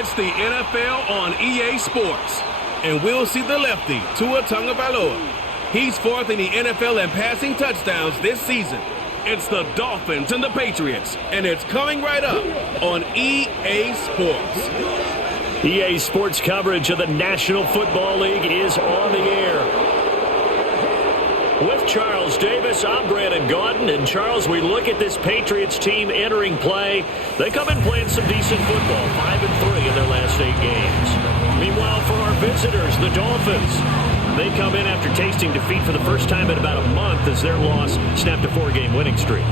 It's the NFL on EA Sports. And we'll see the lefty, Tua Tagovailoa. He's fourth in the NFL in passing touchdowns this season. It's the Dolphins and the Patriots, and it's coming right up on EA Sports. EA Sports coverage of the National Football League is on the air. With Charles Davis, I'm Brandon Gaudin. And Charles, we look at this Patriots team entering play. They come in playing some decent football, 5-3 in their last 8 games. Meanwhile, for our visitors, the Dolphins, they come in after tasting defeat for the first time in about a month as their loss snapped a 4-game winning streak.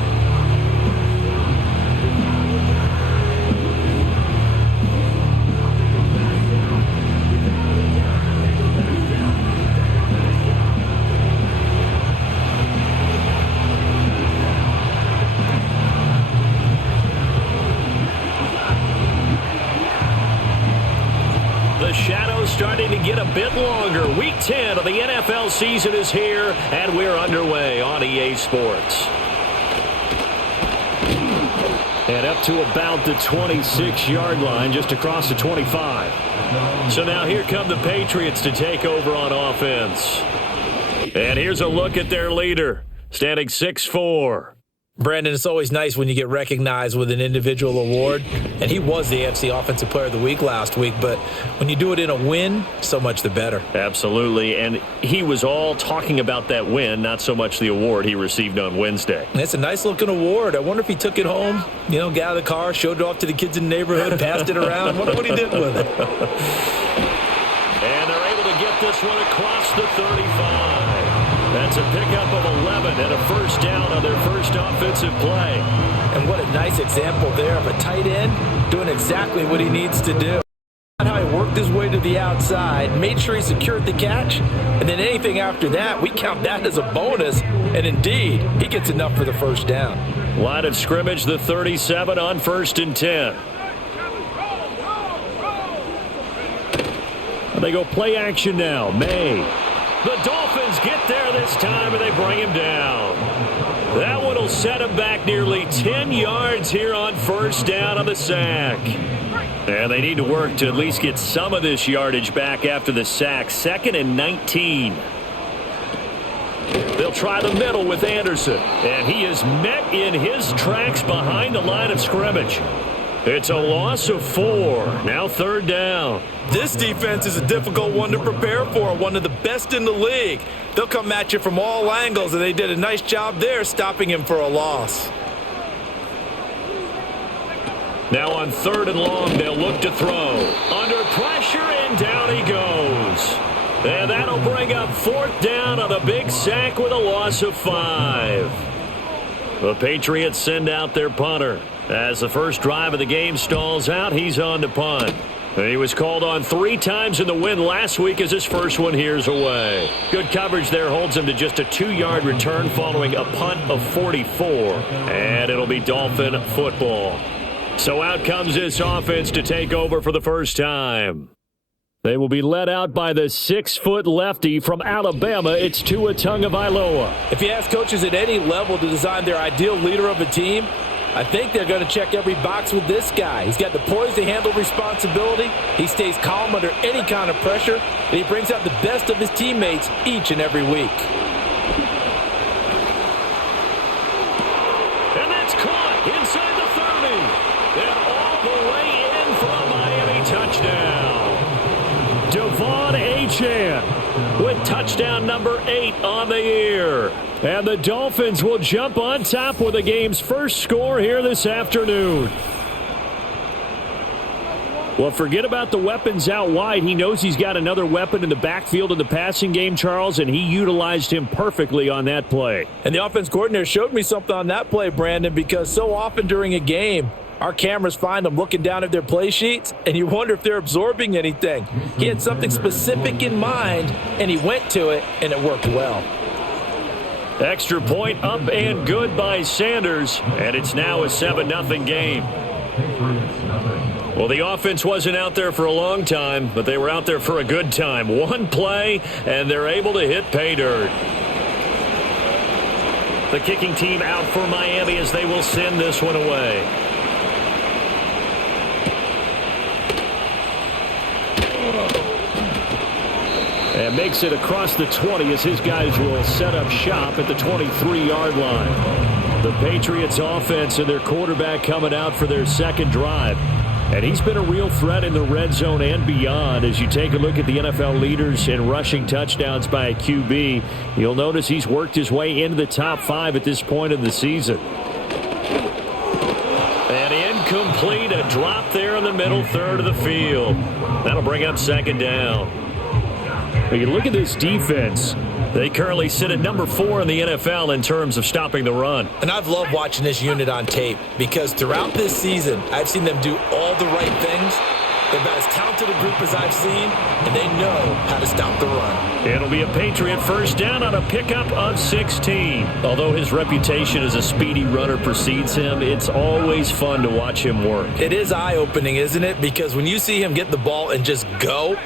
Starting to get a bit longer. Week 10 of the NFL season is here, and we're underway on EA Sports. And up to about the 26-yard line, just across the 25. So now here come the Patriots to take over on offense. And here's a look at their leader, standing 6'4". Brandon, it's always nice when you get recognized with an individual award, and he was the AFC Offensive Player of the Week last week, but when you do it in a win, so much the better. Absolutely, and he was all talking about that win, not so much the award he received on Wednesday. It's a nice-looking award. I wonder if he took it home, got out of the car, showed it off to the kids in the neighborhood, passed it around. I wonder what he did with it. And they're able to get this one across the 35. That's a pickup of 11 and a first down on their first offensive play. And what a nice example there of a tight end doing exactly what he needs to do. How he worked his way to the outside, made sure he secured the catch, and then anything after that, we count that as a bonus. And indeed, he gets enough for the first down. Line of scrimmage, the 37 on 1st and 10. They go play action now. May. The Dolphins get there this time, and they bring him down. That one will set him back nearly 10 yards here on first down on the sack. And they need to work to at least get some of this yardage back after the sack. 2nd and 19. They'll try the middle with Anderson. And he is met in his tracks behind the line of scrimmage. It's a loss of 4. Now 3rd down. This defense is a difficult one to prepare for, one of the best in the league. They'll come at you from all angles, and they did a nice job there stopping him for a loss. Now on 3rd and long, they'll look to throw. Under pressure, and down he goes. And that'll bring up 4th down on a big sack with a loss of 5. The Patriots send out their punter. As the first drive of the game stalls out, he's on to punt. He was called on 3 times in the win last week as his first one here's away. Good coverage there holds him to just a 2-yard return following a punt of 44. And it'll be Dolphin football. So out comes this offense to take over for the first time. They will be led out by the 6-foot lefty from Alabama. It's Tua Tagovailoa. If you ask coaches at any level to design their ideal leader of a team, I think they're going to check every box with this guy. He's got the poise to handle responsibility. He stays calm under any kind of pressure, and he brings out the best of his teammates each and every week. And that's caught inside the 30. And all the way in for a Miami touchdown. Devon Achane with touchdown number 8 on the year. And the Dolphins will jump on top with the game's first score here this afternoon. Well, forget about the weapons out wide. He knows he's got another weapon in the backfield in the passing game, Charles, and he utilized him perfectly on that play. And the offense coordinator showed me something on that play, Brandon, because so often during a game, our cameras find them looking down at their play sheets, and you wonder if they're absorbing anything. He had something specific in mind, and he went to it, and it worked well. Extra point up and good by Sanders, and it's now a 7-0 game. Well, the offense wasn't out there for a long time, but they were out there for a good time. One play, and they're able to hit pay dirt. The kicking team out for Miami as they will send this one away. And makes it across the 20 as his guys will set up shop at the 23-yard line. The Patriots offense and their quarterback coming out for their second drive. And he's been a real threat in the red zone and beyond. As you take a look at the NFL leaders in rushing touchdowns by a QB, you'll notice he's worked his way into the top 5 at this point of the season. And incomplete, a drop there in the middle third of the field. That'll bring up second down. When you look at this defense, they currently sit at number 4 in the NFL in terms of stopping the run. And I've loved watching this unit on tape because throughout this season, I've seen them do all the right things. They're about as talented a group as I've seen, and they know how to stop the run. It'll be a Patriot first down on a pickup of 16. Although his reputation as a speedy runner precedes him, it's always fun to watch him work. It is eye-opening, isn't it? Because when you see him get the ball and just go,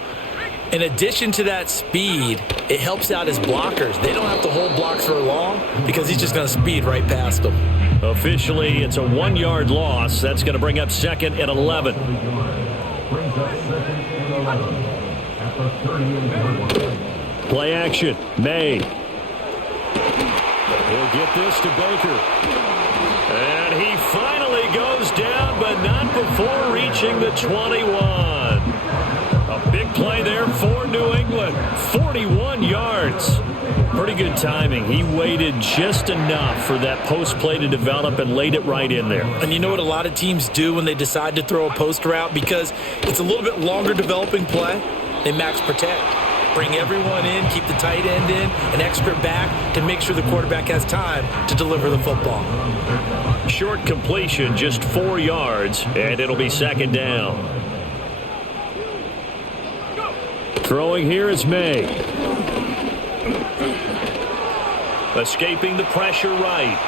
in addition to that speed, it helps out his blockers. They don't have to hold blocks for long because he's just going to speed right past them. Officially, it's a 1-yard loss. That's going to bring up second and 11. Play action. May. He'll get this to Baker. And he finally goes down, but not before reaching the 21. A big play there for New England. 41 yards. Pretty good timing. He waited just enough for that post play to develop and laid it right in there. And you know what a lot of teams do when they decide to throw a post route? Because it's a little bit longer developing play. They max protect. Bring everyone in, keep the tight end in, an extra back to make sure the quarterback has time to deliver the football. Short completion, just 4 yards, and it'll be second down. Throwing here is May. Escaping the pressure right.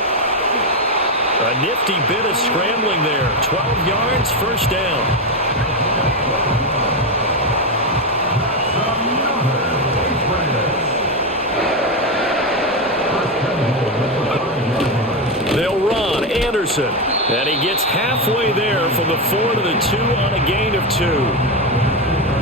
A nifty bit of scrambling there. 12 yards, first down. They'll run Anderson. And he gets halfway there from the 4 to the 2 on a gain of 2.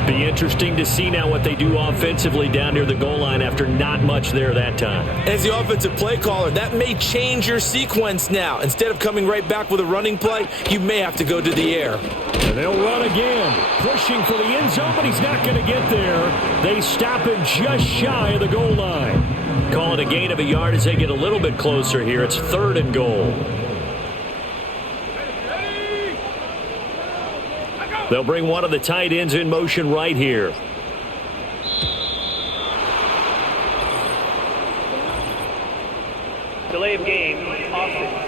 Be interesting to see now what they do offensively down near the goal line after not much there that time. As the offensive play caller, that may change your sequence now. Instead of coming right back with a running play, you may have to go to the air. And they'll run again, pushing for the end zone, but he's not going to get there. They stop him just shy of the goal line. Call it a gain of a yard as they get a little bit closer here. It's 3rd and goal. They'll bring one of the tight ends in motion right here. Delay of game, offense.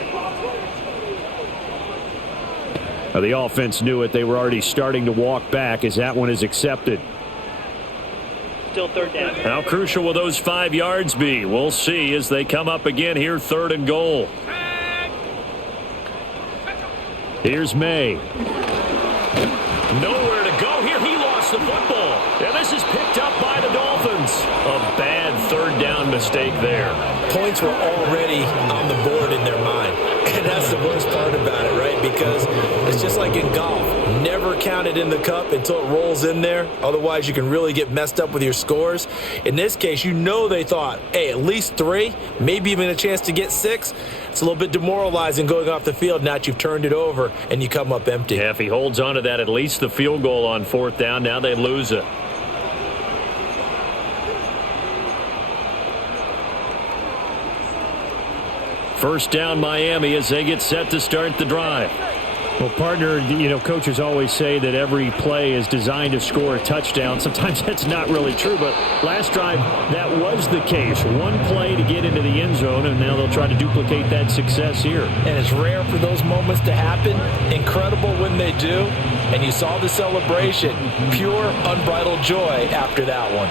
The offense knew it. They were already starting to walk back as that one is accepted. Still 3rd down. How crucial will those 5 yards be? We'll see as they come up again here, 3rd and goal. Here's May. Nowhere to go here. He lost the football. And this is picked up by the Dolphins. A bad 3rd down mistake there. Points were already on the board in their mind. And that's the worst part about it, right? Because it's just like in golf. Never count it in the cup until it rolls in there. Otherwise, you can really get messed up with your scores. In this case, you know they thought, hey, at least 3, maybe even a chance to get 6. It's a little bit demoralizing going off the field now that you've turned it over and you come up empty. Yeah, if he holds on to that, at least the field goal on 4th down, now they lose it. First down Miami as they get set to start the drive. Well, partner, coaches always say that every play is designed to score a touchdown. Sometimes that's not really true, but last drive, that was the case. One play to get into the end zone, and now they'll try to duplicate that success here. And it's rare for those moments to happen. Incredible when they do. And you saw the celebration. Pure, unbridled joy after that one.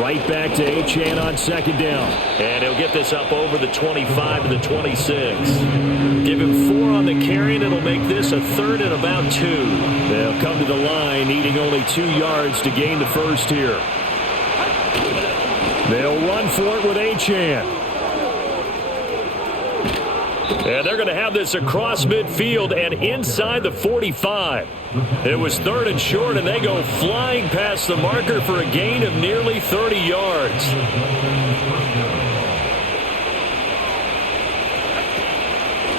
Right back to Achane on 2nd down. And he'll get this up over the 25 to the 26. Give him 4 on the carry, and it'll make this a 3rd and about 2. They'll come to the line, needing only 2 yards to gain the first here. They'll run for it with Achane. And they're going to have this across midfield and inside the 45. It was 3rd and short, and they go flying past the marker for a gain of nearly 30 yards.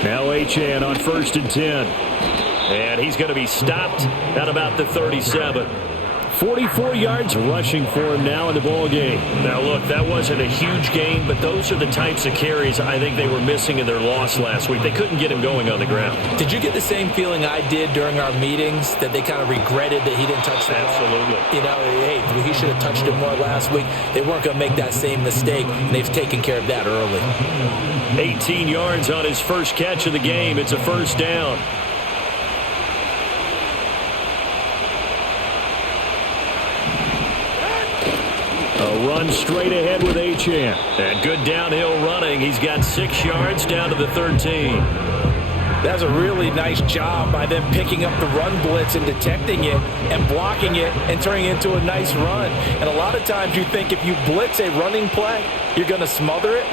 Now Achane on 1st and 10. And he's going to be stopped at about the 37. 44 yards rushing for him now in the ball game. Now, look, that wasn't a huge gain, but those are the types of carries I think they were missing in their loss last week. They couldn't get him going on the ground. Did you get the same feeling I did during our meetings, that they kind of regretted that he didn't touch the ball? Absolutely. You know, hey, he should have touched it more last week. They weren't going to make that same mistake, and they've taken care of that early. 18 yards on his first catch of the game. It's a 1st down. A run straight ahead with Achane. And good downhill running. He's got 6 yards down to the 13. That's a really nice job by them picking up the run blitz and detecting it and blocking it and turning it into a nice run. And a lot of times you think if you blitz a running play, you're going to smother it.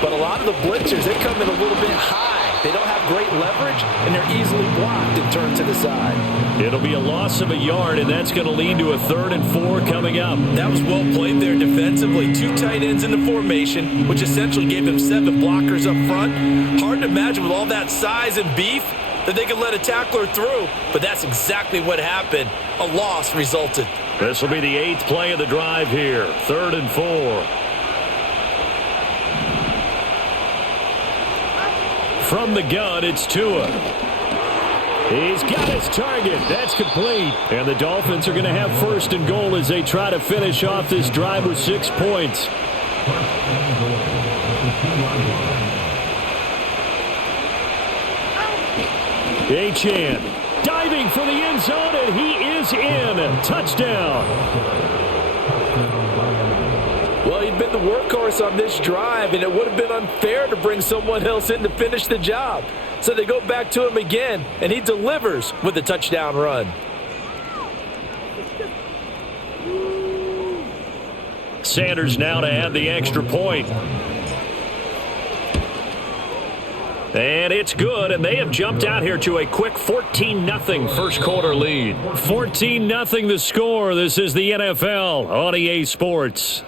But a lot of the blitzers, they come in a little bit high. They don't have great leverage, and they're easily blocked and turned to the side. It'll be a loss of a yard, and that's going to lead to a 3rd and 4 coming up. That was well played there defensively. 2 tight ends in the formation, which essentially gave them 7 blockers up front. Hard to imagine with all that size and beef that they could let a tackler through, but that's exactly what happened. A loss resulted. This will be the 8th play of the drive here. 3rd and 4. From the gun, it's Tua. He's got his target. That's complete. And the Dolphins are going to have 1st and goal as they try to finish off this drive with 6 points. Achane diving for the end zone, and he is in. Touchdown. Well, he'd been the workhorse on this drive, and it would have been unfair to bring someone else in to finish the job. So they go back to him again, and he delivers with a touchdown run. Sanders now to add the extra point. And it's good, and they have jumped out here to a quick 14-0 first quarter lead. 14-0 the score. This is the NFL on EA Sports.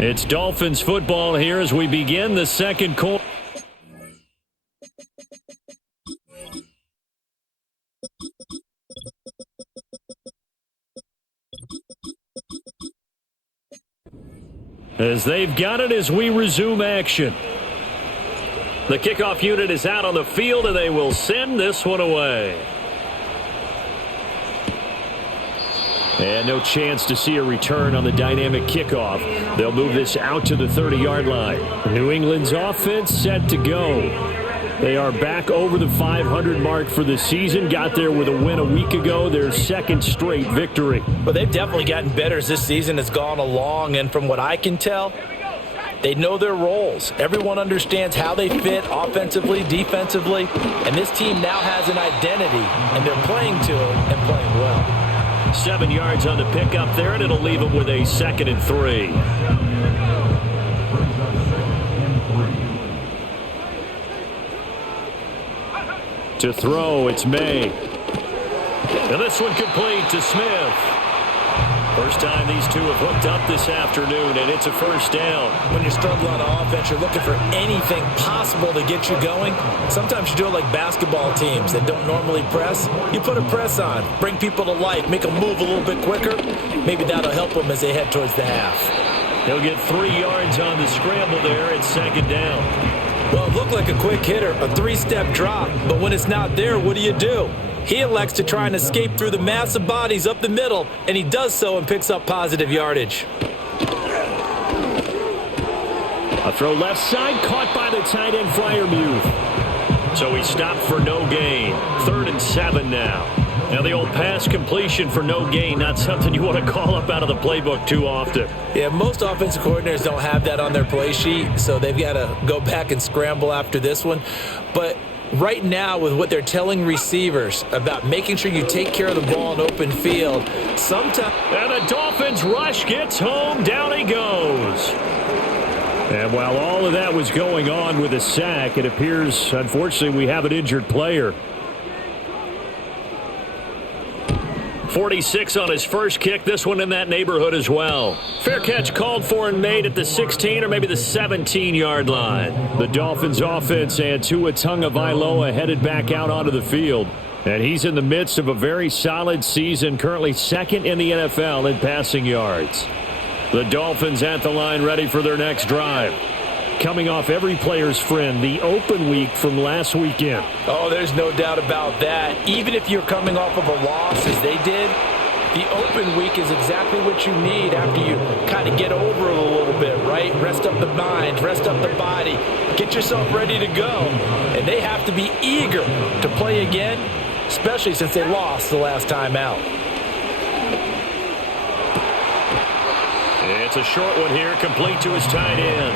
It's Dolphins football here as we begin the second quarter. As they've got it as we resume action. The kickoff unit is out on the field, and they will send this one away. And no chance to see a return on the dynamic kickoff. They'll move this out to the 30-yard line. New England's offense set to go. They are back over the 500 mark for the season. Got there with a win a week ago, their 2nd straight victory. Well, they've definitely gotten better as this season has gone along, and from what I can tell, they know their roles. Everyone understands how they fit offensively, defensively, and this team now has an identity, and they're playing to it and playing well. 7 yards on the pickup there, and it'll leave them with a 2nd and 3. To throw, it's May. And this one complete to Smith. First time these two have hooked up this afternoon, and it's a 1st down. When you're struggling on offense, you're looking for anything possible to get you going. Sometimes you do it like basketball teams that don't normally press. You put a press on, bring people to life, make them move a little bit quicker. Maybe that'll help them as they head towards the half. He'll get 3 yards on the scramble there. It's 2nd down. Well, it looked like a quick hitter, a 3-step drop, but when it's not there, what do? He elects to try and escape through the massive bodies up the middle, and he does so and picks up positive yardage. A throw left side, caught by the tight end, Freiermuth. So he stopped for no gain. 3rd and 7 now. Now the old pass completion for no gain, not something you want to call up out of the playbook too often. Yeah, most offensive coordinators don't have that on their play sheet, so they've got to go back and scramble after this one. But right now with what they're telling receivers about making sure you take care of the ball in open field, sometimes... And the Dolphins rush gets home. Down he goes. And while all of that was going on with a sack, it appears, unfortunately, we have an injured player. 46 on his first kick. This one in that neighborhood as well. Fair catch called for and made at the 16 or maybe the 17-yard line. The Dolphins offense and Tua Tagovailoa headed back out onto the field. And he's in the midst of a very solid season, currently second in the NFL in passing yards. The Dolphins at the line ready for their next drive. Coming off every player's friend, the open week from last weekend. Oh, there's no doubt about that. Even if you're coming off of a loss as they did, the open week is exactly what you need after you kind of get over it a little bit, right? Rest up the mind, rest up the body, get yourself ready to go. And they have to be eager to play again, especially since they lost the last time out. It's a short one here, complete to his tight end.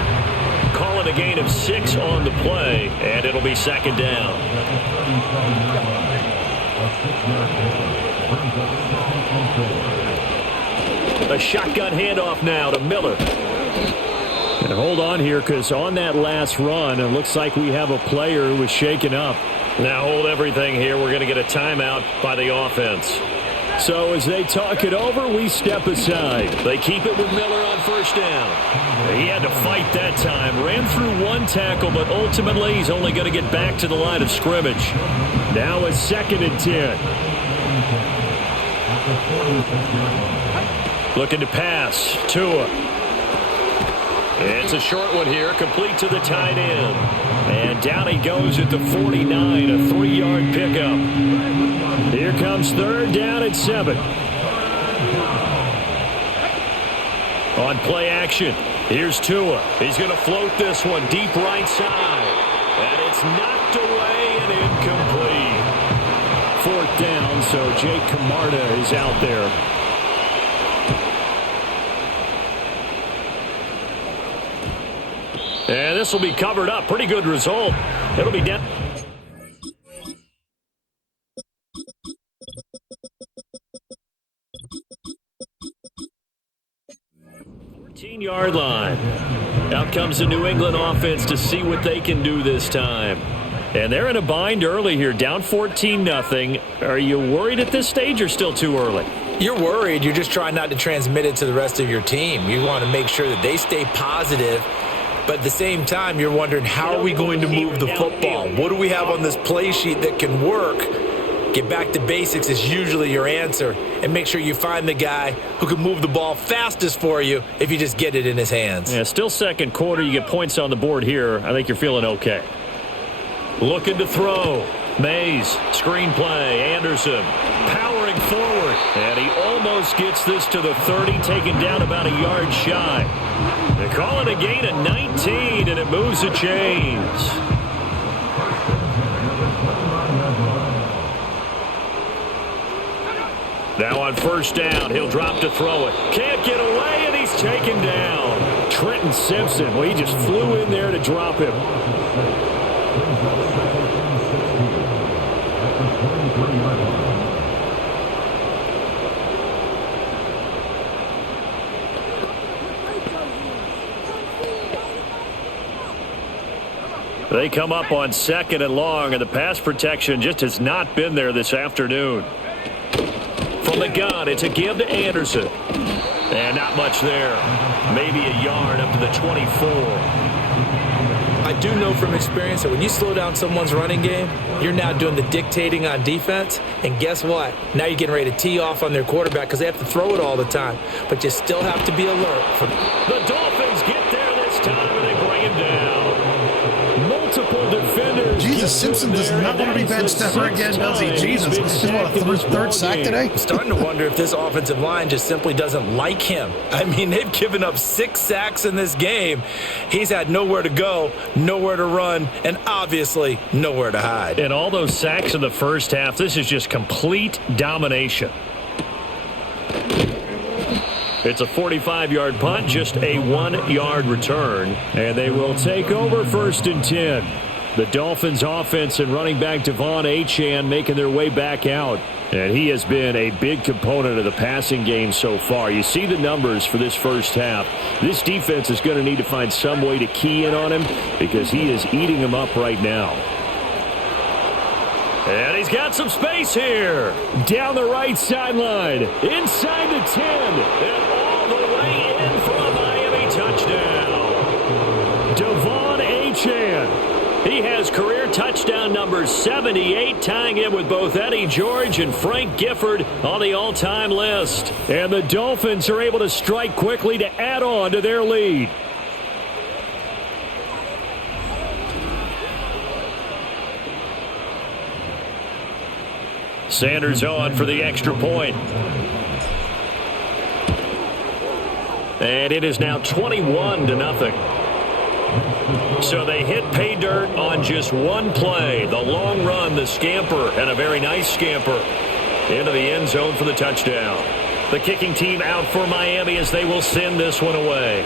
Call it a gain of 6 on the play, and it'll be second down. A shotgun handoff now to Miller. And hold on here, because on that last run, it looks like we have a player who was shaken up. Now hold everything here. We're going to get a timeout by the offense. So as they talk it over, we step aside. They keep it with Miller on first down. He had to fight that time. Ran through one tackle, but ultimately he's only going to get back to the line of scrimmage. Now a 2nd and 10. Looking to pass. Tua. It's a short one here, complete to the tight end. And down he goes at the 49, a 3-yard pickup. Here comes third down at 7. On play action, here's Tua. He's going to float this one deep right side. And it's knocked away and incomplete. 4th down, so Jake Camarda is out there. And this will be covered up. Pretty good result. It'll be down. 14-yard line. Out comes the New England offense to see what they can do this time. And they're in a bind early here, down 14-0. Are you worried at this stage or still too early? You're worried. You're just trying not to transmit it to the rest of your team. You want to make sure that they stay positive. But at the same time, you're wondering, how are we going to move the football? What do we have on this play sheet that can work? Get back to basics is usually your answer. And make sure you find the guy who can move the ball fastest for you if you just get it in his hands. Yeah, still second quarter. You get points on the board here. I think you're feeling okay. Looking to throw. Mays, screenplay, Anderson, powering forward. And he almost gets this to the 30, taken down about a yard shy. They call it a gain of 19, and it moves the chains. Now on first down, he'll drop to throw it. Can't get away, and he's taken down. Trenton Simpson, well, he just flew in there to drop him. They come up on 2nd and long, and the pass protection just has not been there this afternoon. From the gun, it's a give to Anderson. And not much there. Maybe a yard up to the 24. I do know from experience that when you slow down someone's running game, you're now doing the dictating on defense. And guess what? Now you're getting ready to tee off on their quarterback because they have to throw it all the time. But you still have to be alert. The Dolphins get there this time, and they bring him down. Multiple defenders. Jesus, Simpson does not want to be benched ever again, does he? Jesus, this is what, a third sack today? I'm starting to wonder if this offensive line just simply doesn't like him. I mean, they've given up 6 sacks in this game. He's had nowhere to go, nowhere to run, and obviously nowhere to hide. And all those sacks in the first half, this is just complete domination. It's a 45-yard punt, just a 1-yard return. And they will take over 1st and 10. The Dolphins offense and running back Devon Achane making their way back out. And he has been a big component of the passing game so far. You see the numbers for this first half. This defense is going to need to find some way to key in on him because he is eating them up right now. And he's got some space here. Down the right sideline. Inside the 10. And all the way in for a Miami touchdown. Devon Achane. He has career touchdown number 78, tying him with both Eddie George and Frank Gifford on the all-time list. And the Dolphins are able to strike quickly to add on to their lead. Sanders on for the extra point. And it is now 21-0. So they hit pay dirt on just one play. The long run, the scamper, and a very nice scamper into the end zone for the touchdown. The kicking team out for Miami as they will send this one away.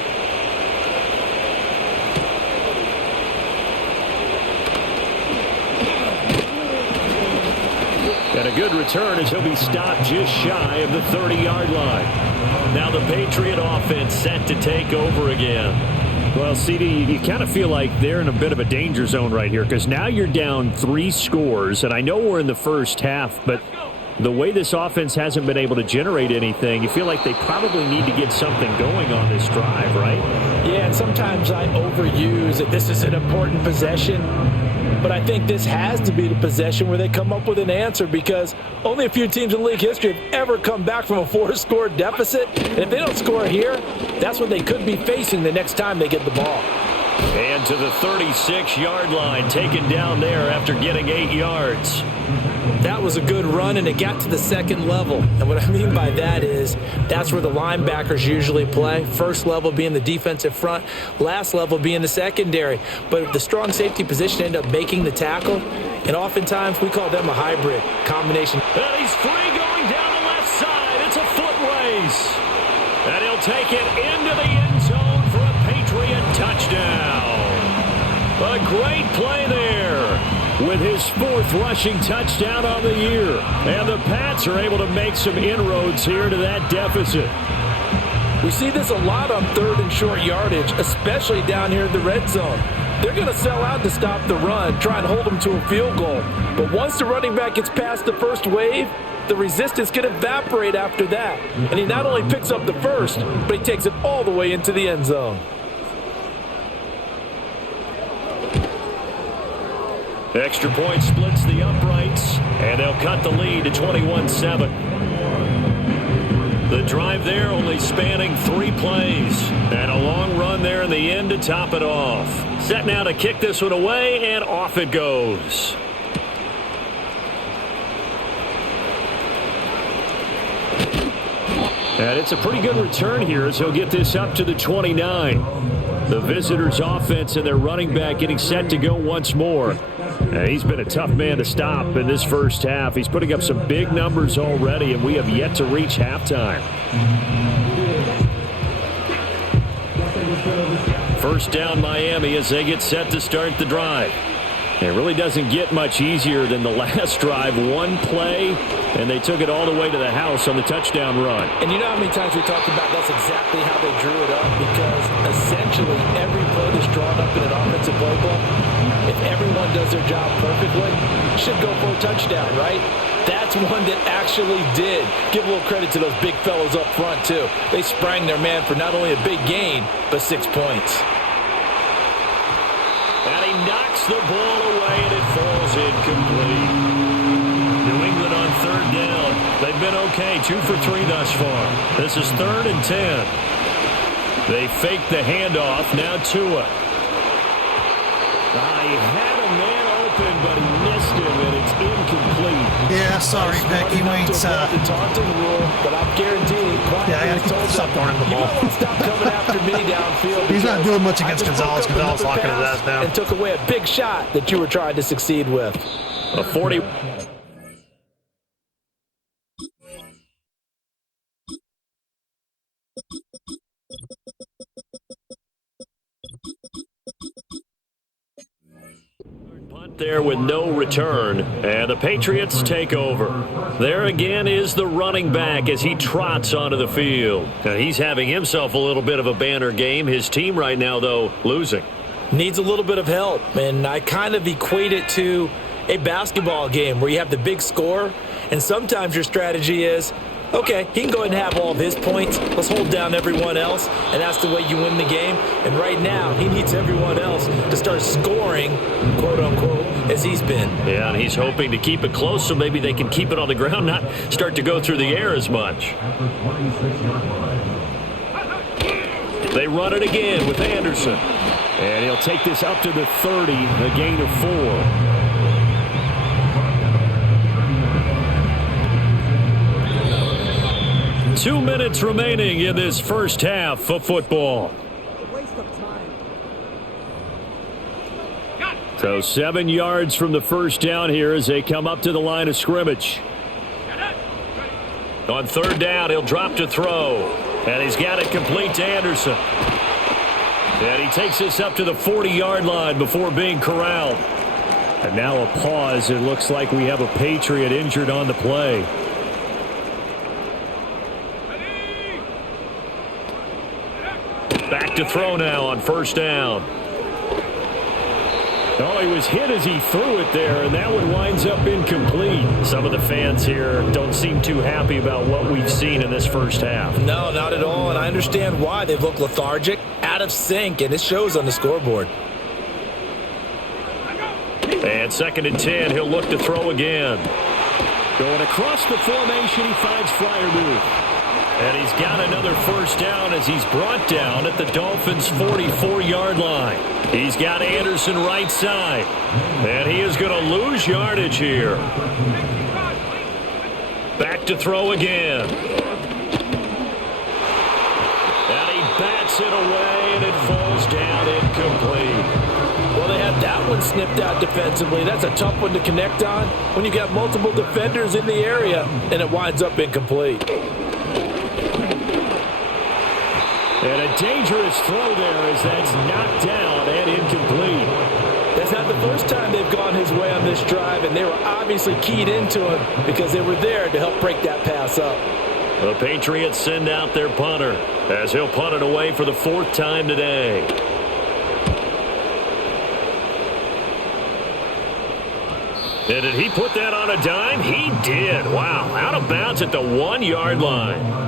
And a good return as he'll be stopped just shy of the 30-yard line. Now the Patriot offense set to take over again. Well, CD, you kind of feel like they're in a bit of a danger zone right here because now you're down 3 scores, and I know we're in the first half, but the way this offense hasn't been able to generate anything, you feel like they probably need to get something going on this drive, right? Yeah, and sometimes I overuse it. This is an important possession, but I think this has to be the possession where they come up with an answer because only a few teams in league history have ever come back from a 4-score deficit. And if they don't score here, that's what they could be facing the next time they get the ball. And to the 36-yard line, taken down there after getting 8 yards. That was a good run, and it got to the second level. And what I mean by that is that's where the linebackers usually play. First level being the defensive front, last level being the secondary. But the strong safety position ended up making the tackle, and oftentimes we call them a hybrid combination. And he's free going down the left side. It's a foot race. And he'll take it into the end zone for a Patriot touchdown. A great play there with his 4th rushing touchdown on the year. And the Pats are able to make some inroads here to that deficit. We see this a lot on 3rd and short yardage, especially down here in the red zone. They're going to sell out to stop the run, try and hold them to a field goal. But once the running back gets past the first wave, the resistance can evaporate after that. And he not only picks up the first, but he takes it all the way into the end zone. Extra point splits the uprights, and they'll cut the lead to 21-7. The drive there only spanning 3 plays, and a long run there in the end to top it off. Set now to kick this one away, and off it goes. And it's a pretty good return here as he'll get this up to the 29. The visitors' offense and their running back getting set to go once more. And he's been a tough man to stop in this first half. He's putting up some big numbers already, and we have yet to reach halftime. First down Miami as they get set to start the drive. It really doesn't get much easier than the last drive. One play, and they took it all the way to the house on the touchdown run. And you know how many times we talked about that's exactly how they drew it up? Because essentially every play that's drawn up in an offensive playbook, if everyone does their job perfectly, should go for a touchdown, right? That's one that actually did. Give a little credit to those big fellows up front, too. They sprang their man for not only a big gain, but 6 points. And he knocks the ball away, and it falls incomplete. New England on 3rd down. They've been okay, 2 for 3 thus far. This is 3rd and 10. They fake the handoff. Now Tua. He had a man open, but he missed him, and it's incomplete. Yeah, sorry, Vic. You ain't. The taunting rule, but I'm guaranteed. Yeah, I gotta stop throwing him the ball. Stop coming after me downfield. He's not doing much against Gonzalez. Gonzalez locking his ass down. And took away a big shot that you were trying to succeed with. A 40. there with no return, and the Patriots take over. There again is the running back as he trots onto the field. Now, he's having himself a little bit of a banner game. His team right now, though, losing. Needs a little bit of help, and I kind of equate it to a basketball game where you have the big score, and sometimes your strategy is, okay, he can go ahead and have all of his points. Let's hold down everyone else, and that's the way you win the game. And right now, he needs everyone else to start scoring, quote-unquote, as he's been. Yeah, and he's hoping to keep it close so maybe they can keep it on the ground, not start to go through the air as much. They run it again with Anderson. And he'll take this up to the 30, a gain of 4. 2 minutes remaining in this first half of football. So 7 yards from the first down here as they come up to the line of scrimmage. On third down, he'll drop to throw. And he's got it complete to Anderson. And he takes this up to the 40-yard line before being corralled. And now a pause. It looks like we have a Patriot injured on the play. Back to throw now on first down. Oh, he was hit as he threw it there, and that one winds up incomplete. Some of the fans here don't seem too happy about what we've seen in this first half. No, not at all, and I understand why. They've looked lethargic, out of sync, and it shows on the scoreboard. And 2nd and 10, he'll look to throw again. Going across the formation, he finds Freiermuth. And he's got another first down as he's brought down at the Dolphins' 44-yard line. He's got Anderson right side. And he is going to lose yardage here. Back to throw again. And he bats it away, and it falls down incomplete. Well, they had that one snipped out defensively. That's a tough one to connect on when you got multiple defenders in the area, and it winds up incomplete. And a dangerous throw there as that's knocked down and incomplete. That's not the first time they've gone his way on this drive, and they were obviously keyed into him because they were there to help break that pass up. The Patriots send out their punter as he'll punt it away for the 4th time today. And did he put that on a dime? He did. Wow. Out of bounds at the 1-yard line.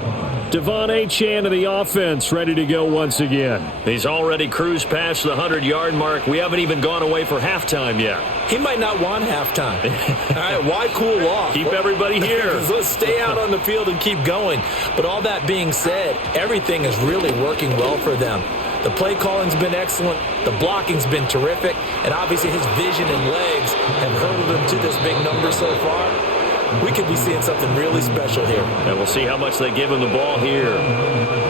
Devon Achane of the offense ready to go once again. He's already cruised past the 100-yard mark. We haven't even gone away for halftime yet. He might not want halftime. All right, why cool off? Keep everybody here. Let's stay out on the field and keep going. But all that being said, everything is really working well for them. The play calling's been excellent. The blocking's been terrific. And obviously his vision and legs have hurtled him to this big number so far. We could be seeing something really special here. And we'll see how much they give him the ball here.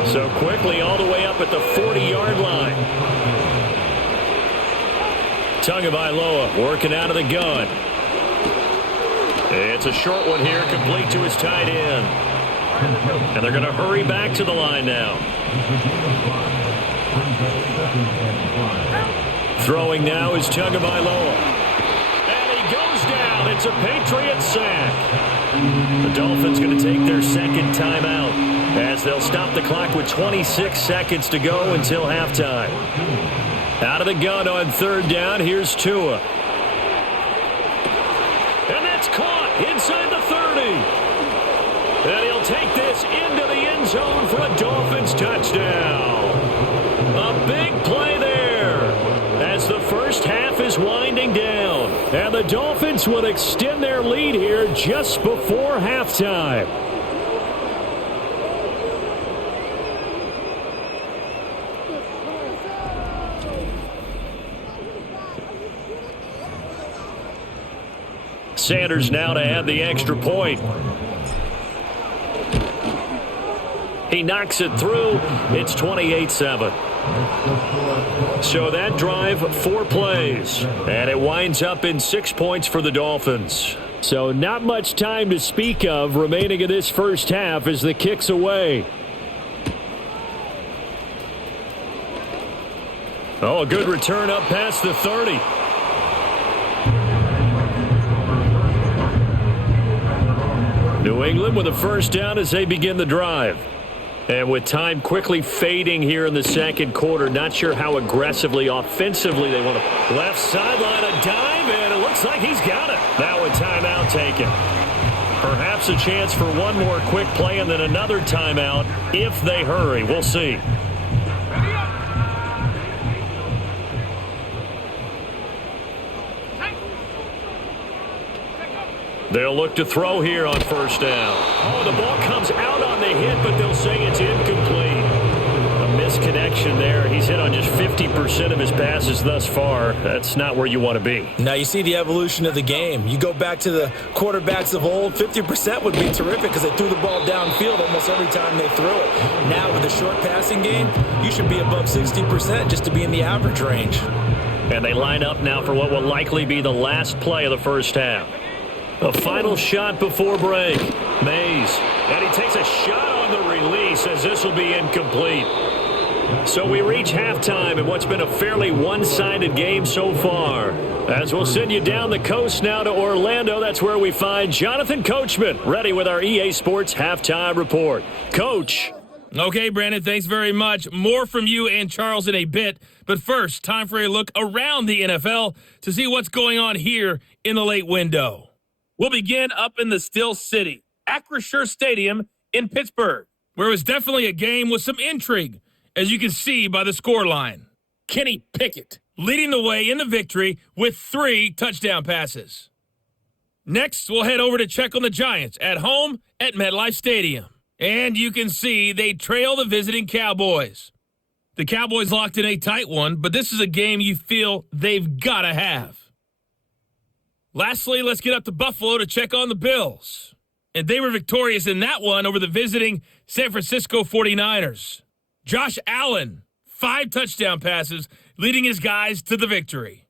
So quickly all the way up at the 40-yard line. Tagovailoa working out of the gun. It's a short one here, complete to his tight end. And they're going to hurry back to the line now. Throwing now is Tagovailoa. It's a Patriot sack. The Dolphins going to take their 2nd timeout as they'll stop the clock with 26 seconds to go until halftime. Out of the gun on 3rd down, here's Tua. And that's caught inside the 30. And he'll take this into the end zone for a Dolphins touchdown. A big play there as the first half is winding down. And the Dolphins will extend their lead here just before halftime. Sanders now to add the extra point. He knocks it through. It's 28-7. So that drive, 4 plays. And it winds up in 6 points for the Dolphins. So not much time to speak of remaining in this first half as the kick's away. Oh, a good return up past the 30. New England with a first down as they begin the drive. And with time quickly fading here in the second quarter, not sure how aggressively, offensively they want to. Left sideline, a dive, and it looks like he's got it. Now a timeout taken. Perhaps a chance for one more quick play and then another timeout if they hurry. We'll see. They'll look to throw here on first down. Oh, the ball comes out on the hit, but they'll say it's incomplete. A misconnection there. He's hit on just 50% of his passes thus far. That's not where you want to be. Now you see the evolution of the game. You go back to the quarterbacks of old, 50% would be terrific because they threw the ball downfield almost every time they threw it. Now with the short passing game, you should be above 60% just to be in the average range. And they line up now for what will likely be the last play of the first half. A final shot before break. Mays. And he takes a shot on the release as this will be incomplete. So we reach halftime in what's been a fairly one-sided game so far. As we'll send you down the coast now to Orlando, that's where we find Jonathan Coachman ready with our EA Sports Halftime Report. Coach. Okay, Brandon, thanks very much. More from you and Charles in a bit. But first, time for a look around the NFL to see what's going on here in the late window. We'll begin up in the Still City, Acrisure Stadium in Pittsburgh, where it was definitely a game with some intrigue, as you can see by the scoreline. Kenny Pickett leading the way in the victory with 3 touchdown passes. Next, we'll head over to check on the Giants at home at MetLife Stadium. And you can see they trail the visiting Cowboys. The Cowboys locked in a tight one, but this is a game you feel they've got to have. Lastly, let's get up to Buffalo to check on the Bills. And they were victorious in that one over the visiting San Francisco 49ers. Josh Allen, 5 touchdown passes, leading his guys to the victory.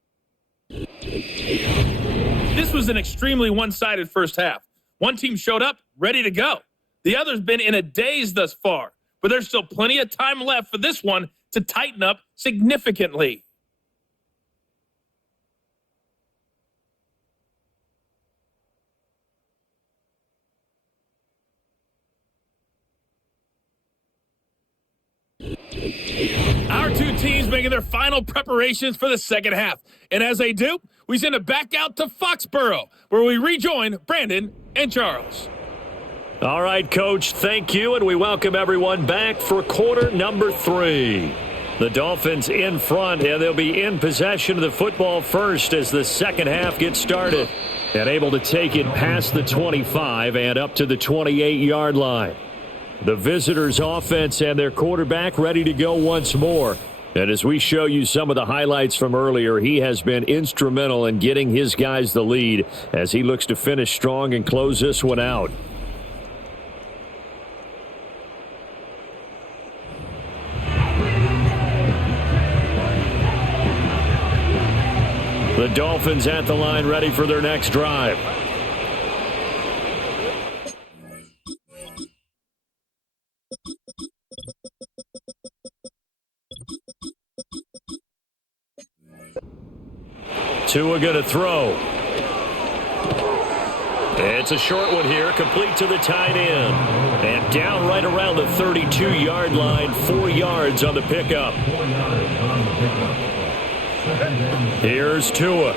This was an extremely one-sided first half. One team showed up, ready to go. The other's been in a daze thus far, but there's still plenty of time left for this one to tighten up significantly. Our two teams making their final preparations for the second half. And as they do, we send it back out to Foxborough, where we rejoin Brandon and Charles. All right, Coach, thank you, and we welcome everyone back for quarter number 3. The Dolphins in front, and they'll be in possession of the football first as the second half gets started. And able to take it past the 25 and up to the 28-yard line. The visitors' offense and their quarterback ready to go once more. And as we show you some of the highlights from earlier, he has been instrumental in getting his guys the lead as he looks to finish strong and close this one out. The Dolphins at the line ready for their next drive. Tua going to throw. It's a short one here, complete to the tight end. And down right around the 32-yard line, 4 yards on the pickup. Here's Tua.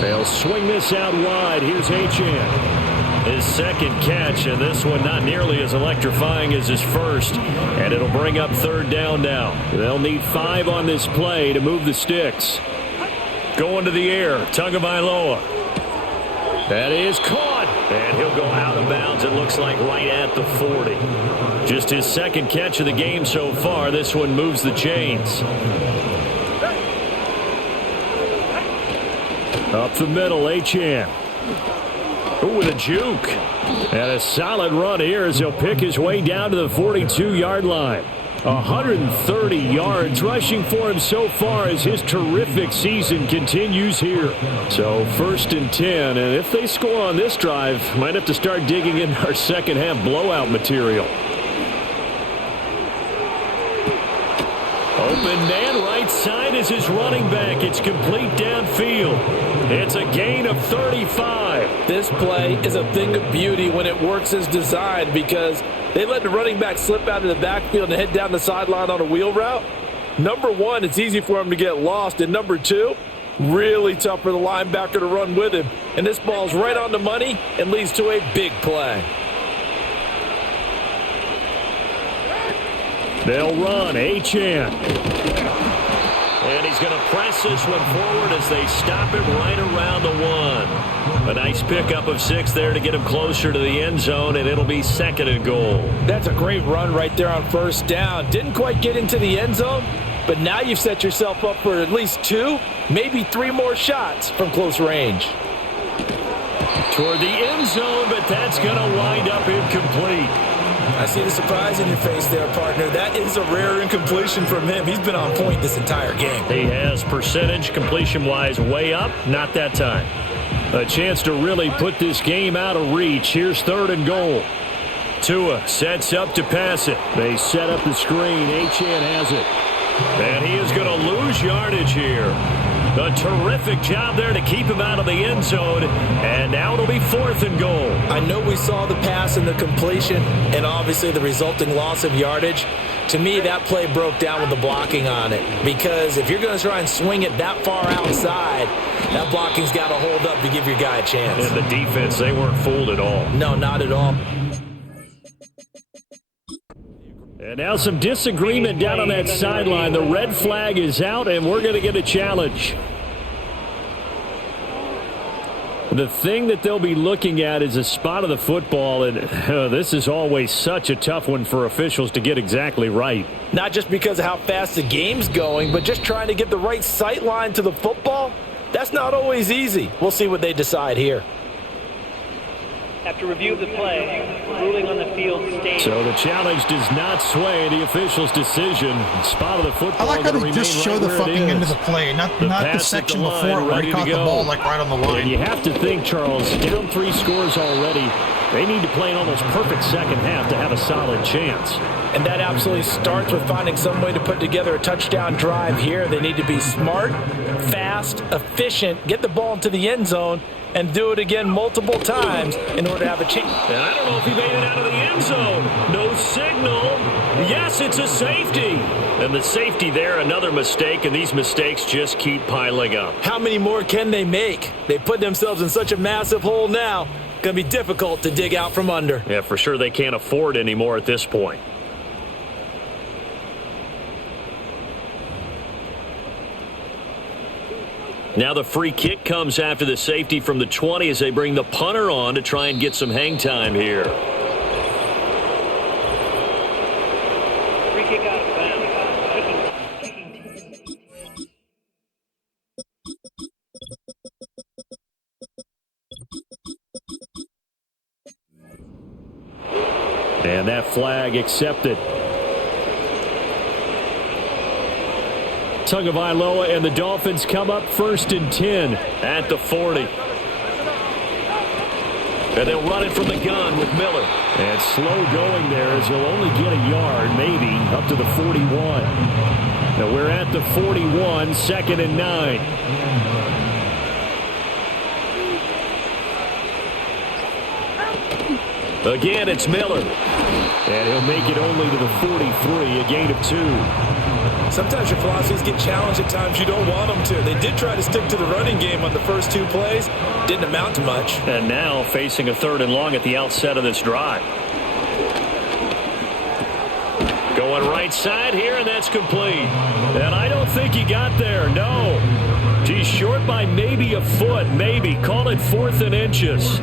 They'll swing this out wide. Here's Achane. His second catch, and this one not nearly as electrifying as his first. And it'll bring up third down now. They'll need 5 on this play to move the sticks. Going to the air, Tagovailoa. That is caught, and he'll go out of bounds, it looks like right at the 40. Just his second catch of the game so far. This one moves the chains. Up the middle, Achane. Ooh, with a juke. And a solid run here as he'll pick his way down to the 42-yard line. 130 yards rushing for him so far as his terrific season continues here. So 1st and 10, and if they score on this drive, might have to start digging in our second half blowout material. Open man right side is his running back. It's complete downfield. It's a gain of 35. This play is a thing of beauty when it works as designed because they let the running back slip out of the backfield and head down the sideline on a wheel route. Number one, it's easy for him to get lost. And number two, really tough for the linebacker to run with him. And this ball's right on the money and leads to a big play. They'll run Achane. And he's going to press this one forward as they stop him right around the 1. A nice pickup of 6 there to get him closer to the end zone, and it'll be 2nd and goal. That's a great run right there on first down. Didn't quite get into the end zone, but now you've set yourself up for at least 2, maybe 3 more shots from close range. Toward the end zone, but that's going to wind up incomplete. I see the surprise in your face there, partner. That is a rare incompletion from him. He's been on point this entire game. He has percentage completion-wise way up. Not that time. A chance to really put this game out of reach. Here's 3rd and goal. Tua sets up to pass it. They set up the screen. Achane has it. And he is going to lose yardage here. A terrific job there to keep him out of the end zone. And now it'll be 4th and goal. I know we saw the pass and the completion and obviously the resulting loss of yardage. To me, that play broke down with the blocking on it. Because if you're going to try and swing it that far outside, that blocking's got to hold up to give your guy a chance. And the defense, they weren't fooled at all. No, not at all. And now some disagreement down on that sideline. The red flag is out, and we're going to get a challenge. The thing that they'll be looking at is a spot of the football, and this is always such a tough one for officials to get exactly right. Not just because of how fast the game's going, but just trying to get the right sight line to the football. That's not always easy. We'll see what they decide here. After review of the play, ruling on the field stands. So the challenge does not sway the official's decision. Spot of the football. I like how they just show the fucking end of the play, not the section before where he caught the ball like right on the line. And you have to think, Charles, down 3 scores already. They need to play an almost perfect second half to have a solid chance. And that absolutely starts with finding some way to put together a touchdown drive here. They need to be smart, fast, efficient, get the ball into the end zone, and do it again multiple times in order to have a chance. And I don't know if he made it out of the end zone. No signal. Yes, it's a safety. And the safety there, another mistake, and these mistakes just keep piling up. How many more can they make? They put themselves in such a massive hole now. Going to be difficult to dig out from under. Yeah, for sure they can't afford any more at this point. Now the free kick comes after the safety from the 20 as they bring the punter on to try and get some hang time here. Free kick out of bounds. And that flag accepted. Tagovailoa and the Dolphins come up 1st and 10 at the 40. And they'll run it from the gun with Miller. And slow going there as he'll only get a yard, maybe, up to the 41. Now we're at the 41, 2nd and 9. Again, it's Miller. And he'll make it only to the 43, a gain of 2. Sometimes your philosophies get challenged at times you don't want them to. They did try to stick to the running game on the first 2 plays. Didn't amount to much. And now facing a 3rd and long at the outset of this drive. Going right side here, and that's complete. And I don't think he got there, no. He's short by maybe a foot, maybe. Call it 4th and inches.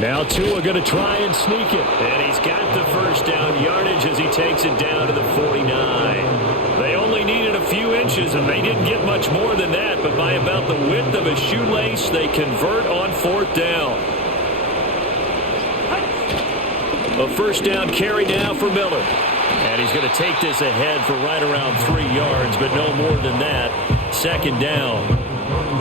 Now Tua going to try and sneak it. And he's got the first down yardage as he takes it down to the 49. They only needed a few inches, and they didn't get much more than that. But by about the width of a shoelace, they convert on 4th down. A first down carry now for Miller. And he's going to take this ahead for right around 3 yards, but no more than that. 2nd down.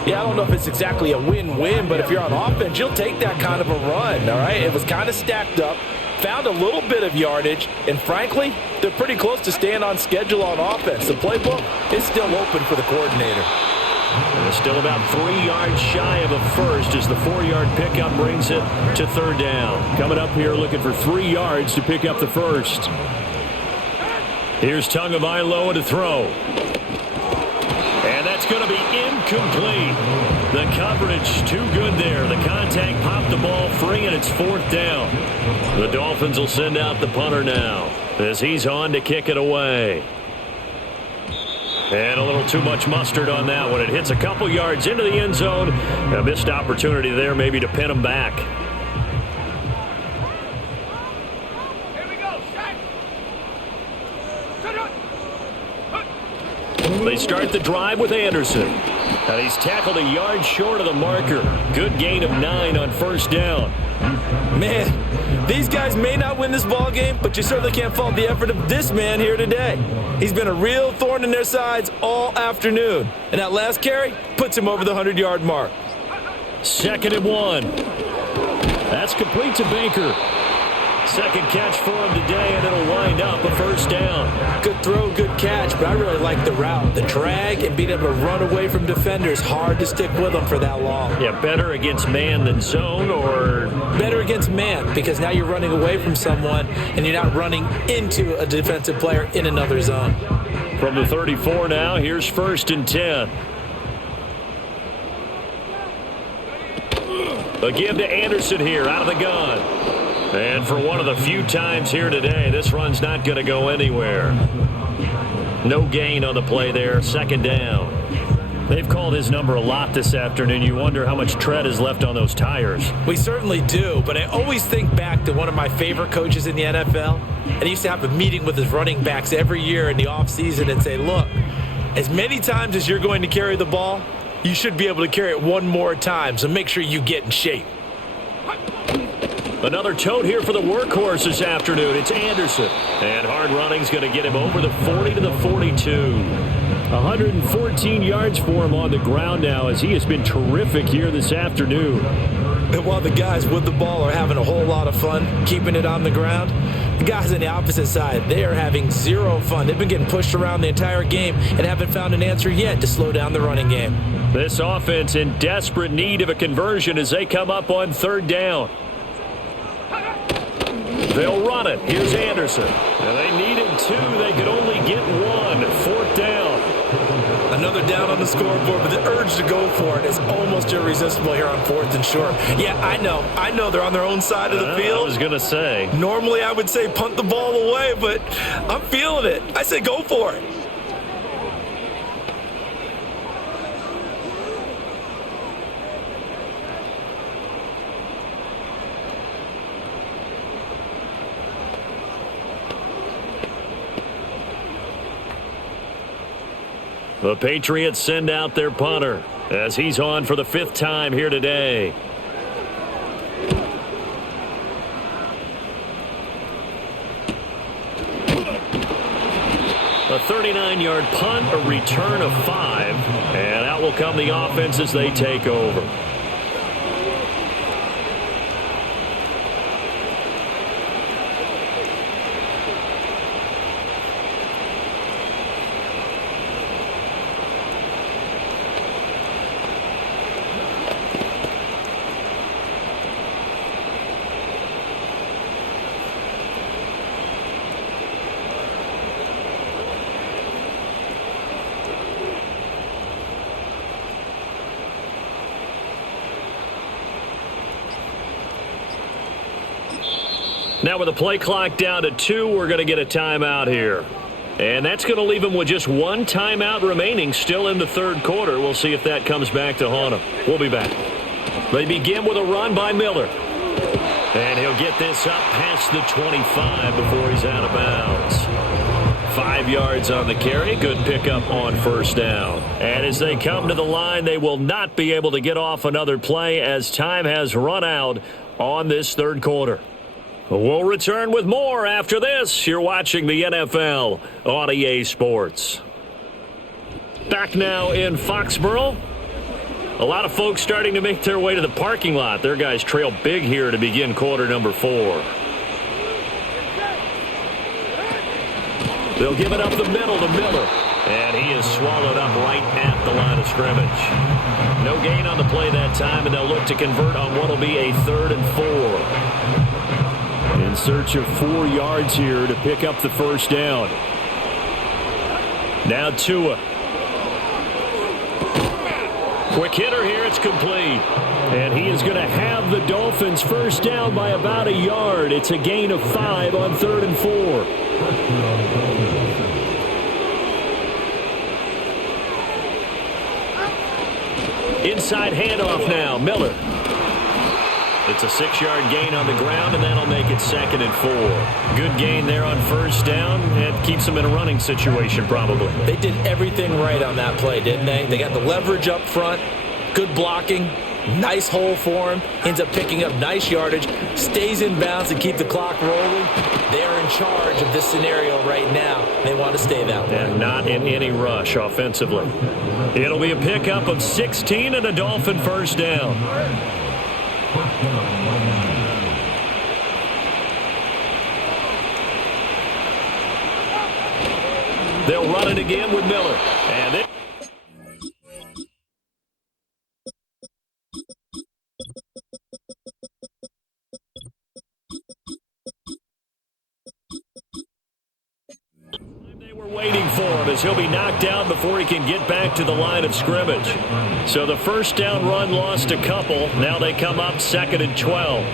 Yeah, I don't know if it's exactly a win-win, but if you're on offense, you'll take that kind of a run, all right? It was kind of stacked up, found a little bit of yardage, and frankly, they're pretty close to staying on schedule on offense. The playbook is still open for the coordinator. And it's still about 3 yards shy of a first as the 4-yard pickup brings it to third down. Coming up here looking for 3 yards to pick up the first. Here's Tagovailoa to throw. And that's going to be incomplete. The coverage too good there. The contact popped the ball free, and it's 4th down. The Dolphins will send out the punter now as he's on to kick it away. And a little too much mustard on that one. It hits a couple yards into the end zone. A missed opportunity there maybe to pin him back. They start the drive with Anderson. And he's tackled a yard short of the marker. Good gain of 9 on first down. Man, these guys may not win this ball game, but you certainly can't fault the effort of this man here today. He's been a real thorn in their sides all afternoon. And that last carry puts him over the 100-yard mark. 2nd and 1. That's complete to Baker. Second catch for him today, and it'll wind up a first down. Good throw, good catch, but I really like the route. The drag and being able to run away from defenders, hard to stick with them for that long. Yeah, better against man than zone, or? Better against man, because now you're running away from someone, and you're not running into a defensive player in another zone. From the 34 now, here's 1st and 10. A give to Anderson here out of the gun. And for one of the few times here today, this run's not going to go anywhere. No gain on the play there, 2nd down. They've called his number a lot this afternoon. You wonder how much tread is left on those tires. We certainly do, but I always think back to one of my favorite coaches in the NFL. And he used to have a meeting with his running backs every year in the offseason and say, look, as many times as you're going to carry the ball, you should be able to carry it one more time, so make sure you get in shape. Another tote here for the workhorse this afternoon. It's Anderson. And hard running's going to get him over the 40 to the 42. 114 yards for him on the ground now as he has been terrific here this afternoon. And while the guys with the ball are having a whole lot of fun keeping it on the ground, the guys on the opposite side, they are having zero fun. They've been getting pushed around the entire game and haven't found an answer yet to slow down the running game. This offense in desperate need of a conversion as they come up on 3rd down. They'll run it. Here's Anderson. And they needed 2. They could only get 1. 4th down. Another down on the scoreboard, but the urge to go for it is almost irresistible here on 4th and short. Yeah, I know they're on their own side of the field. I was going to say. Normally I would say punt the ball away, but I'm feeling it. I say go for it. The Patriots send out their punter as he's on for the 5th time here today. A 39-yard punt, a return of 5, and out will come the offense as they take over. Now with the play clock down to 2, we're going to get a timeout here. And that's going to leave them with just 1 timeout remaining still in the 3rd quarter. We'll see if that comes back to haunt them. We'll be back. They begin with a run by Miller. And he'll get this up past the 25 before he's out of bounds. 5 yards on the carry. Good pickup on 1st down. And as they come to the line, they will not be able to get off another play as time has run out on this 3rd quarter. We'll return with more after this. You're watching the NFL on EA Sports. Back now in Foxborough. A lot of folks starting to make their way to the parking lot. Their guys trail big here to begin quarter number 4. They'll give it up the middle to Miller. And he is swallowed up right at the line of scrimmage. No gain on the play that time, and they'll look to convert on what will be a 3rd and 4. In search of 4 yards here to pick up the first down. Now Tua. Quick hitter here, it's complete. And he is going to have the Dolphins first down by about a yard. It's a gain of 5 on 3rd and 4. Inside handoff now, Miller. It's a 6-yard gain on the ground, and that'll make it 2nd and 4. Good gain there on first down. It keeps them in a running situation, probably. They did everything right on that play, didn't they? They got the leverage up front, good blocking, nice hole for him, ends up picking up nice yardage, stays in bounds to keep the clock rolling. They're in charge of this scenario right now. They want to stay that way. And not in any rush offensively. It'll be a pickup of 16 and a Dolphin first down. They'll run it again with Miller. And it they were waiting for him as he'll be knocked down before he can get back to the line of scrimmage. So the first down run lost a couple. Now they come up 2nd and 12.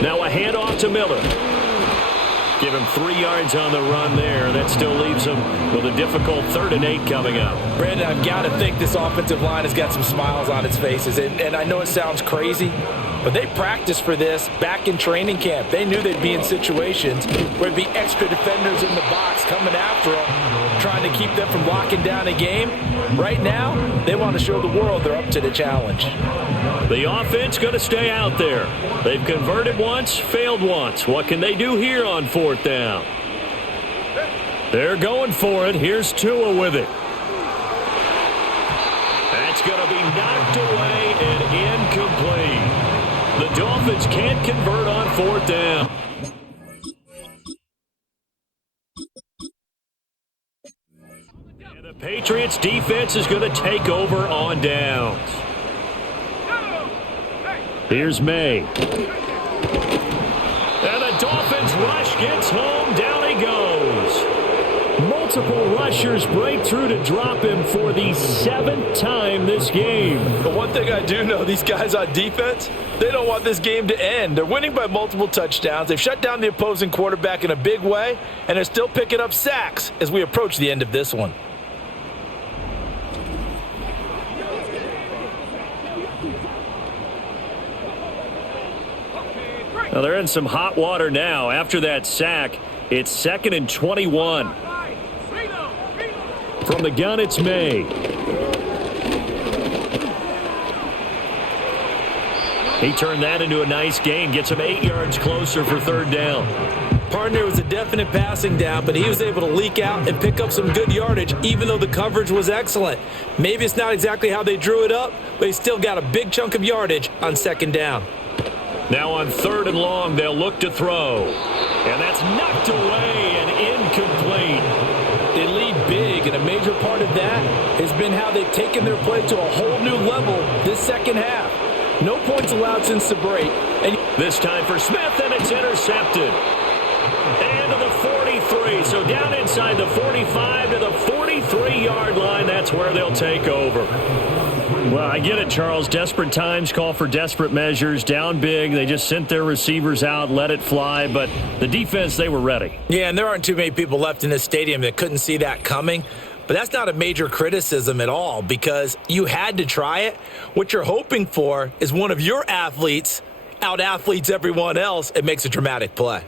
Now a handoff to Miller. Give him 3 yards on the run there. That still leaves him with a difficult 3rd and 8 coming up. Brandon, I've got to think this offensive line has got some smiles on its faces. And I know it sounds crazy, but they practiced for this back in training camp. They knew they'd be in situations where there'd be extra defenders in the box coming after them, trying to keep them from locking down a game. Right now, they want to show the world they're up to the challenge. The offense going to stay out there. They've converted once, failed once. What can they do here on 4th down? They're going for it. Here's Tua with it. That's going to be knocked away and incomplete. The Dolphins can't convert on 4th down. And the Patriots defense is going to take over on downs. Here's May. And the Dolphins rush gets home. Down he goes. Multiple rushers break through to drop him for the 7th time this game. But one thing I do know, these guys on defense, they don't want this game to end. They're winning by multiple touchdowns. They've shut down the opposing quarterback in a big way, and they're still picking up sacks as we approach the end of this one. Well, they're in some hot water now. After that sack, it's 2nd and 21. From the gun, it's May. He turned that into a nice gain. Gets him 8 yards closer for 3rd down. Partner was a definite passing down, but he was able to leak out and pick up some good yardage, even though the coverage was excellent. Maybe it's not exactly how they drew it up, but he still got a big chunk of yardage on 2nd down. Now on 3rd and long, they'll look to throw. And that's knocked away and incomplete. They lead big, and a major part of that has been how they've taken their play to a whole new level this second half. No points allowed since the break. And this time for Smith, and it's intercepted. And to the 43. So down inside the 45 to the 43-yard line. That's where they'll take over. Well, I get it, Charles. Desperate times call for desperate measures. Down big. They just sent their receivers out, let it fly. But the defense, they were ready. Yeah, and there aren't too many people left in this stadium that couldn't see that coming. But that's not a major criticism at all because you had to try it. What you're hoping for is one of your athletes out-athletes everyone else and makes a dramatic play.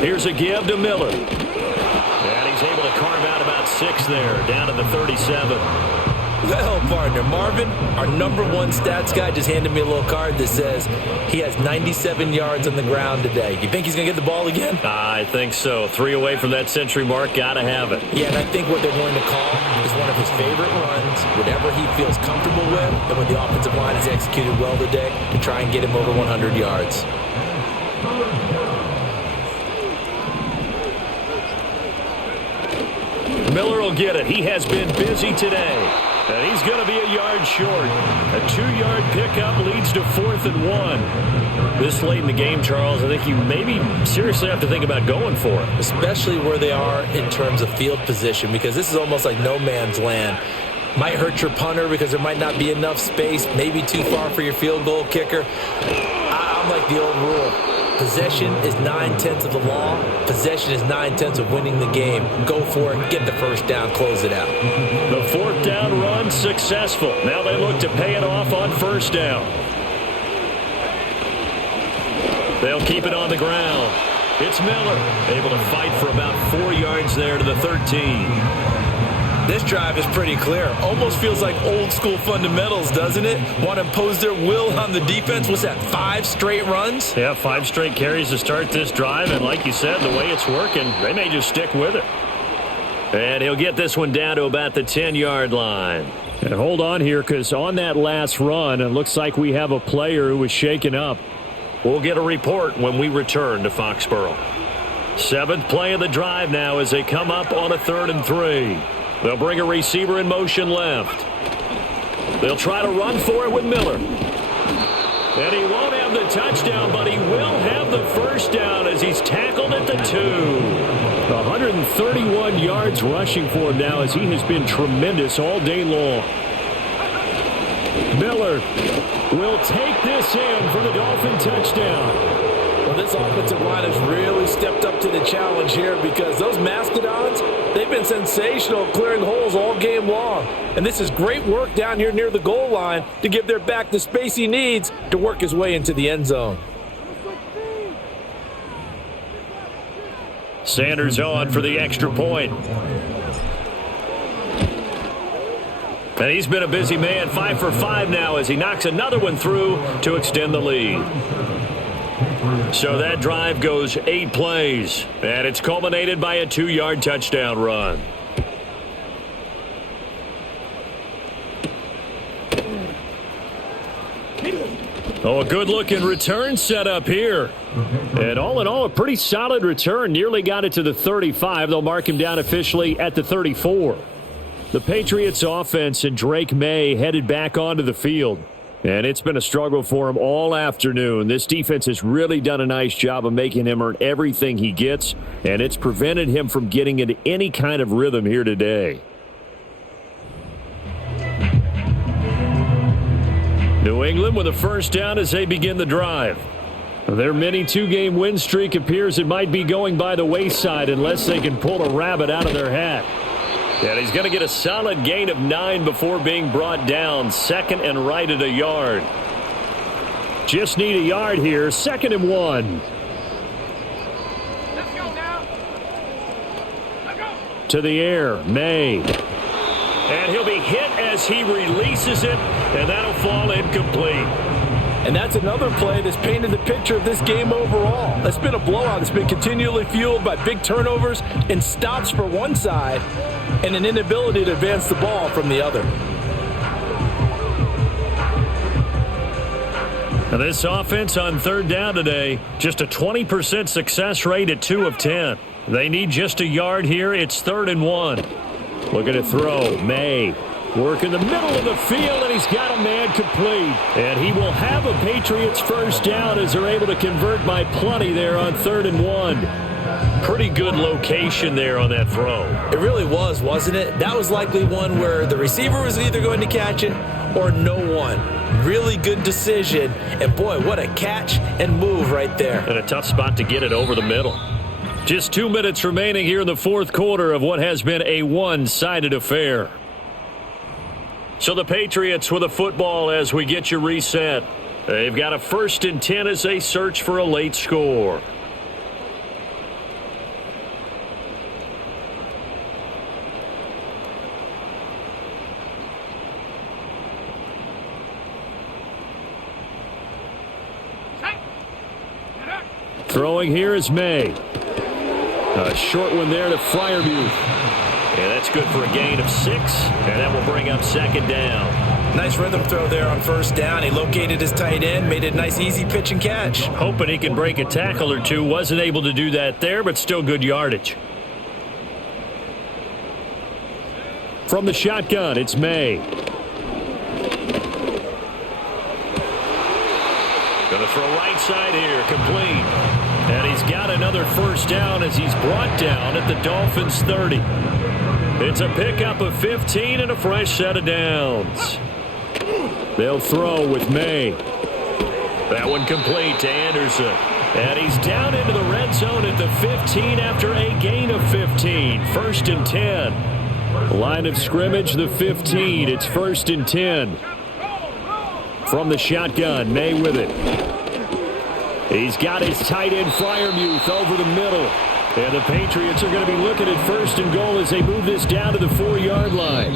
Here's a give to Miller. And he's able to carve out about 6 there, down to the 37. Well, partner, Marvin, our number one stats guy, just handed me a little card that says he has 97 yards on the ground today. You think he's going to get the ball again? I think so. 3 away from that century mark. Got to have it. Yeah, and I think what they're going to call is one of his favorite runs, whatever he feels comfortable with, and when the offensive line has executed well today, to try and get him over 100 yards. Miller will get it. He has been busy today. And he's going to be a yard short. A 2-yard pickup leads to 4th and 1. This late in the game, Charles, I think you maybe seriously have to think about going for it. Especially where they are in terms of field position, because this is almost like no man's land. Might hurt your punter because there might not be enough space, maybe too far for your field goal kicker. I'm like the old rule. Possession is 9/10 of the law. Possession is 9/10 of winning the game. Go for it. Get the first down. Close it out. The 4th down run successful. Now they look to pay it off on 1st down. They'll keep it on the ground. It's Miller, able to fight for about 4 yards there to the 13. This drive is pretty clear. Almost feels like old school fundamentals, doesn't it? Want to impose their will on the defense. What's that, 5 straight runs? Yeah, 5 straight carries to start this drive. And like you said, the way it's working, they may just stick with it. And he'll get this one down to about the 10-yard line. And hold on here, because on that last run, it looks like we have a player who was shaken up. We'll get a report when we return to Foxborough. 7th play of the drive now as they come up on a 3rd and 3. They'll bring a receiver in motion left. They'll try to run for it with Miller. And he won't have the touchdown, but he will have the first down as he's tackled at the 2. 131 yards rushing for him now as he has been tremendous all day long. Miller will take this in for the Dolphin touchdown. Well, this offensive line has really stepped up to the challenge here because those Mastodons, they've been sensational clearing holes all game long. And this is great work down here near the goal line to give their back the space he needs to work his way into the end zone. Sanders on for the extra point. And he's been a busy man, 5 for 5 now as he knocks another one through to extend the lead. So that drive goes 8 plays, and it's culminated by a 2-yard touchdown run. Oh, a good-looking return set up here. And all in all, a pretty solid return. Nearly got it to the 35. They'll mark him down officially at the 34. The Patriots offense and Drake May headed back onto the field. And it's been a struggle for him all afternoon. This defense has really done a nice job of making him earn everything he gets, and it's prevented him from getting into any kind of rhythm here today. New England with a first down as they begin the drive. Their mini 2-game win streak appears it might be going by the wayside unless they can pull a rabbit out of their hat. And he's going to get a solid gain of 9 before being brought down. 2nd and right at 1 yard. Just need 1 yard here. 2nd and 1. Let's go now. Let's go. To the air, May. And he'll be hit as he releases it, and that'll fall incomplete. And that's another play that's painted the picture of this game overall. It's been a blowout. It's been continually fueled by big turnovers and stops for one side and an inability to advance the ball from the other. Now this offense on 3rd down today, just a 20% success rate at 2 of 10. They need just 1 yard here. It's 3rd and 1. Looking to throw. May. Work in the middle of the field, and he's got a man complete. And he will have a Patriots first down as they're able to convert by plenty there on 3rd and 1. Pretty good location there on that throw. It really was, wasn't it? That was likely one where the receiver was either going to catch it or no one. Really good decision. And boy, what a catch and move right there. And a tough spot to get it over the middle. Just 2 minutes remaining here in the 4th quarter of what has been a one-sided affair. So the Patriots with a football as we get you reset. They've got a 1st and 10 as they search for a late score. Throwing here is May. A short one there to Freiermuth. Yeah, that's good for a gain of 6, and that will bring up second down. Nice rhythm throw there on first down. He located his tight end, made it a nice, easy pitch and catch. Hoping he can break a tackle or two. Wasn't able to do that there, but still good yardage. From the shotgun, it's May. Going to throw right side here, complete. And he's got another first down as he's brought down at the Dolphins' 30. It's a pickup of 15 and a fresh set of downs. They'll throw with May. That one complete to Anderson. And he's down into the red zone at the 15 after a gain of 15. 1st and 10. Line of scrimmage, the 15. It's 1st and 10. From the shotgun, May with it. He's got his tight end Freiermuth over the middle. And the Patriots are going to be looking at 1st and goal as they move this down to the 4-yard line.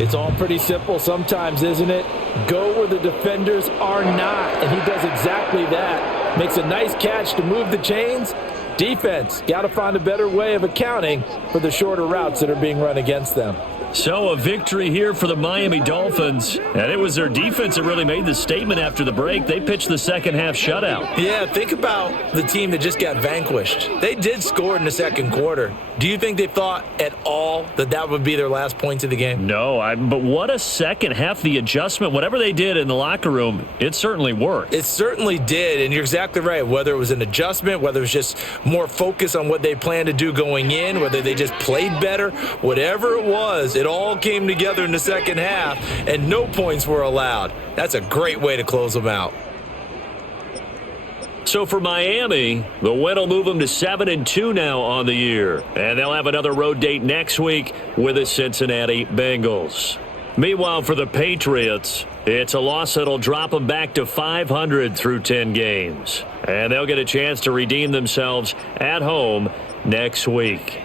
It's all pretty simple sometimes, isn't it? Go where the defenders are not, and he does exactly that. Makes a nice catch to move the chains. Defense, got to find a better way of accounting for the shorter routes that are being run against them. So a victory here for the Miami Dolphins. And it was their defense that really made the statement after the break. They pitched the second half shutout. Yeah, think about the team that just got vanquished. They did score in the second quarter. Do you think they thought at all that that would be their last points of the game? No, but what a second half. The adjustment, whatever they did in the locker room, it certainly worked. It certainly did, and you're exactly right. Whether it was an adjustment, whether it was just more focus on what they planned to do going in, whether they just played better, whatever it was, it all came together in the second half, and no points were allowed. That's a great way to close them out. So for Miami, the win will move them to 7-2 now on the year. And they'll have another road date next week with the Cincinnati Bengals. Meanwhile, for the Patriots, it's a loss that'll drop them back to 500 through 10 games. And they'll get a chance to redeem themselves at home next week.